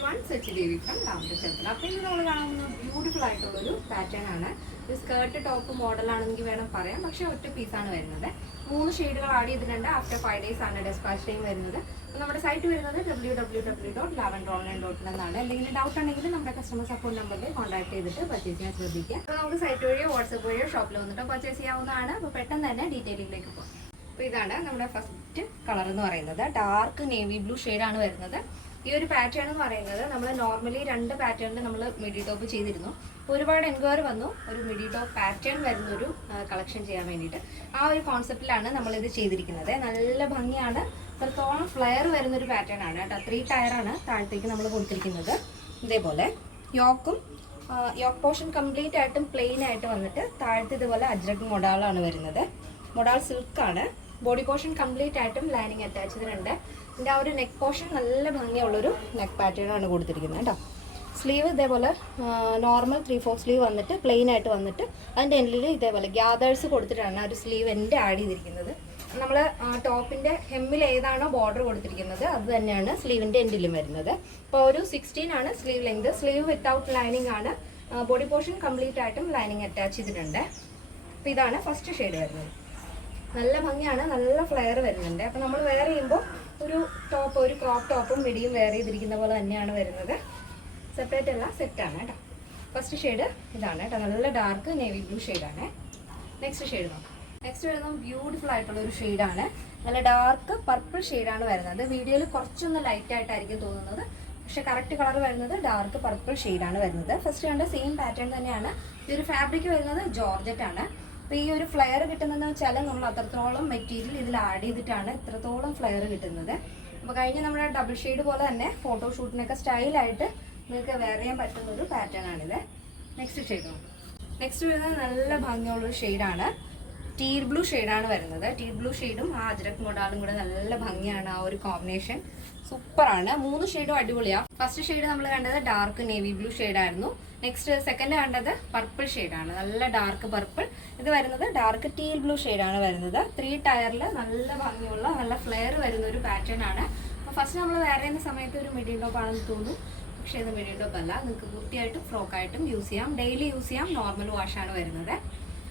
everyone, Sachi Devi from Lavender Temple. അപ്പോൾ ഇത് നമ്മൾ കാണുന്ന ബ്യൂട്ടിഫുൾ ആയിട്ടുള്ളൊരു പാറ്റേൺ ആണ്. ഒരു സ്കേർട്ട് ടോപ്പ് മോഡലാണെങ്കിൽ വേണം പറയാം, പക്ഷേ ഒറ്റ പീസാണ് വരുന്നത്. 3 ഷെയ്ഡുകൾ ആഡ് ചെയ്തിട്ടുണ്ട്. ആഫ്റ്റർ 5 days ആണ് ഡെസ്പാച്ച് ടൈം വരുന്നത്. നമ്മുടെ സൈറ്റ് വരുന്നത് www.lavenderonline.in എന്നാണ്. എന്തെങ്കിലും ഡൗട്ട് ഉണ്ടെങ്കിൽ നമ്മുടെ കസ്റ്റമർ സപ്പോർട്ട് നമ്പറിൽ കോൺടാക്ട് ചെയ്തിട്ട് പർച്ചേസ് ചെയ്യാൻ ശ്രദ്ധിക്കുക. അപ്പോൾ നമുക്ക് സൈറ്റ് വഴിയോ വാട്സപ്പ് വഴിയോ ഷോപ്പിൽ വന്നിട്ട് പർച്ചേസ് ചെയ്യാവുന്നതാണ്. അപ്പോൾ പെട്ടെന്ന് തന്നെ ഡീറ്റെയിലിംഗിലേക്ക് പോകാം. അപ്പോൾ ഇതാണ് നമ്മുടെ ഫസ്റ്റ് കളർ എന്ന് പറയുന്നത്. ഡാർക്ക് നേവി ബ്ലൂ ഷെയ്ഡാണ് വരുന്നത്. ഈ ഒരു പാറ്റേൺ എന്ന് പറയുന്നത് നമ്മൾ നോർമലി 2 പാറ്റേണിൽ നമ്മൾ മിഡി ടോപ്പ് ചെയ്തിരുന്നു. ഒരുപാട് എൻക്വയറി വന്നു ഒരു മിഡി ടോപ്പ് പാറ്റേൺ വരുന്നൊരു കളക്ഷൻ ചെയ്യാൻ വേണ്ടിയിട്ട്. ആ ഒരു കോൺസെപ്റ്റിലാണ് നമ്മളിത് ചെയ്തിരിക്കുന്നത്. നല്ല ഭംഗിയാണ്. അത്രത്തോളം ഫ്ലെയർ വരുന്നൊരു പാറ്റേൺ ആണ് കേട്ടോ. 3 ടയറാണ് താഴത്തേക്ക് നമ്മൾ കൊടുത്തിരിക്കുന്നത്. ഇതേപോലെ യോക്ക് പോർഷൻ കംപ്ലീറ്റ് ആയിട്ടും പ്ലെയിൻ ആയിട്ട് വന്നിട്ട് താഴത്ത് ഇതുപോലെ അജ്രക് മൊഡാളാണ് വരുന്നത്. മൊഡാൾ സിൽക്കാണ്. ബോഡി പോർഷൻ കംപ്ലീറ്റ് ആയിട്ടും ലൈനിങ് അറ്റാച്ച് ചെയ്തിട്ടുണ്ട്. ഇതിൻ്റെ ആ ഒരു നെക്ക് പോർഷൻ നല്ല ഭംഗിയുള്ളൊരു നെക്ക് പാറ്റേൺ ആണ് കൊടുത്തിരിക്കുന്നത് കേട്ടോ. സ്ലീവ് ഇതേപോലെ നോർമൽ 3/4 സ്ലീവ് വന്നിട്ട് പ്ലെയിൻ ആയിട്ട് വന്നിട്ട് അതിൻ്റെ എൻഡിൽ ഇതേപോലെ ഗ്യാദേഴ്സ് കൊടുത്തിട്ടാണ് ആ ഒരു സ്ലീവ് എൻ്റെ ആഡ് ചെയ്തിരിക്കുന്നത്. നമ്മൾ ടോപ്പിൻ്റെ ഹെമ്മിൽ ഏതാണോ ബോർഡർ കൊടുത്തിരിക്കുന്നത് അത് തന്നെയാണ് സ്ലീവിൻ്റെ എൻഡിലും വരുന്നത്. ഇപ്പോൾ ഒരു 16 ആണ് sleeve length. Sleeve without lining ആണ്. ബോഡി പോർഷൻ കംപ്ലീറ്റ് ആയിട്ടും ലൈനിങ് അറ്റാച്ച് ചെയ്തിട്ടുണ്ട്. അപ്പോൾ ഇതാണ് ഫസ്റ്റ് ഷെയ്ഡ് വരുന്നത്. നല്ല ഭംഗിയാണ്. നല്ല ഫ്ലെയർ വരുന്നുണ്ട്. അപ്പോൾ നമ്മൾ വെയർ ചെയ്യുമ്പോൾ ഒരു ക്രോപ്പ് ടോപ്പും മിഡിയും വെയർ ചെയ്തിരിക്കുന്ന പോലെ തന്നെയാണ് വരുന്നത്. സെപ്പറേറ്റ് അല്ല, സെറ്റാണ് കേട്ടോ. ഫസ്റ്റ് ഷെയ്ഡ് ഇതാണ് കേട്ടോ. നല്ല ഡാർക്ക് നേവി ബ്ലൂ ഷെയ്ഡാണ്. നെക്സ്റ്റ് ഷെയ്ഡ് നോക്കാം. നെക്സ്റ്റ് വരുന്നത് ബ്യൂട്ടിഫുൾ ആയിട്ടുള്ള ഒരു ഷെയ്ഡാണ്. നല്ല ഡാർക്ക് പർപ്പിൾ ഷെയ്ഡാണ് വരുന്നത്. വീഡിയോയിൽ കുറച്ചൊന്ന് ലൈറ്റ് ആയിട്ടായിരിക്കും തോന്നുന്നത്, പക്ഷേ കറക്റ്റ് കളർ വരുന്നത് ഡാർക്ക് പർപ്പിൾ ഷെയ്ഡാണ് വരുന്നത്. ഫസ്റ്റ് കണ്ട സെയിം പാറ്റേൺ തന്നെയാണ്. ഈ ഒരു ഫാബ്രിക് വരുന്നത് ജോർജറ്റ് ആണ്. അപ്പോൾ ഈ ഒരു ഫ്ലെയർ കിട്ടുന്നതെന്ന് വെച്ചാൽ നമ്മൾ അത്രത്തോളം മെറ്റീരിയൽ ഇതിൽ ആഡ് ചെയ്തിട്ടാണ് ഇത്രത്തോളം ഫ്ലെയർ കിട്ടുന്നത്. അപ്പോൾ കഴിഞ്ഞ് നമ്മുടെ ഡബിൾ ഷെയ്ഡ് പോലെ തന്നെ ഫോട്ടോഷൂട്ടിനൊക്കെ സ്റ്റൈലായിട്ട് നിങ്ങൾക്ക് വെയർ ചെയ്യാൻ പറ്റുന്ന ഒരു പാറ്റേൺ ആണിത്. Next shade. നെക്സ്റ്റ് വരുന്നത് നല്ല ഭംഗിയുള്ളൊരു ഷെയ്ഡാണ്. ടീൽ ബ്ലൂ ഷെയ്ഡാണ് വരുന്നത്. ടീൽ ബ്ലൂ ഷെയ്ഡും ആ അജ്രക് മൊഡാളും കൂടെ നല്ല ഭംഗിയാണ്. ആ ഒരു കോമ്പിനേഷൻ സൂപ്പറാണ്. 3 ഷെയ്ഡും അടിപൊളിയാണ്. ഫസ്റ്റ് ഷെയ്ഡ് നമ്മൾ കണ്ടത് ഡാർക്ക് നേവി ബ്ലൂ ഷെയ്ഡായിരുന്നു. നെക്സ്റ്റ് സെക്കൻഡ് കണ്ടത് പർപ്പിൾ ഷെയ്ഡാണ്. നല്ല ഡാർക്ക് പർപ്പിൾ. ഇത് വരുന്നത് ഡാർക്ക് ടീൽ ബ്ലൂ ഷെയ്ഡാണ് വരുന്നത്. 3 ടയറിൽ നല്ല ഭംഗിയുള്ള നല്ല ഫ്ലെയർ വരുന്ന ഒരു പാറ്റേൺ ആണ്. അപ്പോൾ ഫസ്റ്റ് നമ്മൾ വെയർ ചെയ്യുന്ന സമയത്ത് ഒരു മിഡി ടോപ്പ് ആണെന്ന് തോന്നും, പക്ഷേ ഇത് മിഡി ടോപ്പ് അല്ല. നിങ്ങൾക്ക് കുർത്തിയായിട്ടും ഫ്രോക്കായിട്ടും യൂസ് ചെയ്യാം. ഡെയിലി യൂസ് ചെയ്യാം. നോർമൽ വാഷാണ് വരുന്നത്.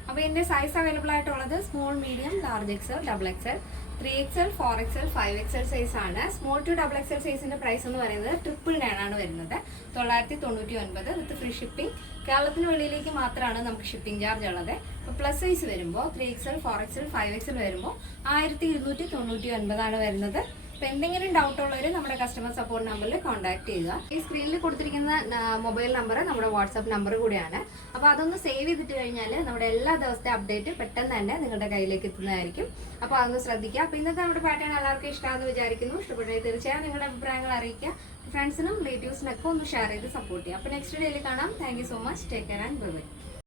അപ്പോൾ ഇതിൻ്റെ സൈസ് അവൈലബിൾ ആയിട്ടുള്ളത് small, medium, large XL, XXL, 3XL, 4XL, 5XL size ആണ്. സ്മോൾ ടു XXL സൈസിൻ്റെ പ്രൈസ് എന്ന് പറയുന്നത് 999 ആണ് വരുന്നത്. 999 വിത്ത് ഫ്രീ ഷിപ്പിംഗ്. കേരളത്തിന് വെളിയിലേക്ക് മാത്രമാണ് നമുക്ക് ഷിപ്പിംഗ് ചാർജ് ഉള്ളത്. അപ്പോൾ പ്ലസ് സൈസ് വരുമ്പോൾ 3XL, 4XL, 5XL വരുമ്പോൾ 1299 ആണ് വരുന്നത്. അപ്പോൾ എന്തെങ്കിലും ഡൗട്ട് ഉള്ളവർ നമ്മുടെ കസ്റ്റമർ സപ്പോർട്ട് നമ്പറിൽ കോൺടാക്ട് ചെയ്യുക. ഈ സ്ക്രീനിൽ കൊടുത്തിരിക്കുന്ന മൊബൈൽ നമ്പർ നമ്മുടെ വാട്സാപ്പ് നമ്പർ കൂടിയാണ്. അപ്പോൾ അതൊന്ന് സേവ് ചെയ്തിട്ട് കഴിഞ്ഞാൽ നമ്മുടെ എല്ലാ ദിവസത്തെ അപ്ഡേറ്റ് പെട്ടെന്ന് തന്നെ നിങ്ങളുടെ കയ്യിലേക്ക് എത്തുന്നതായിരിക്കും. അപ്പോൾ അതൊന്ന് ശ്രദ്ധിക്കുക. അപ്പോൾ ഇന്നത്തെ നമ്മുടെ പാറ്റേൺ എല്ലാവർക്കും ഇഷ്ടമാണെന്ന് വിചാരിക്കുന്നു. ഇഷ്ടപ്പെട്ടെങ്കിൽ തീർച്ചയായും നിങ്ങളുടെ അഭിപ്രായങ്ങൾ അറിയിക്കുക. ഫ്രണ്ട്സിനും റിലേറ്റീവ്സിനൊക്കെ ഒന്ന് ഷെയർ ചെയ്ത് സപ്പോർട്ട് ചെയ്യുക. അപ്പോൾ നെക്സ്റ്റ് ഡേയിൽ കാണാം. Thank you so much. Take care and bye bye.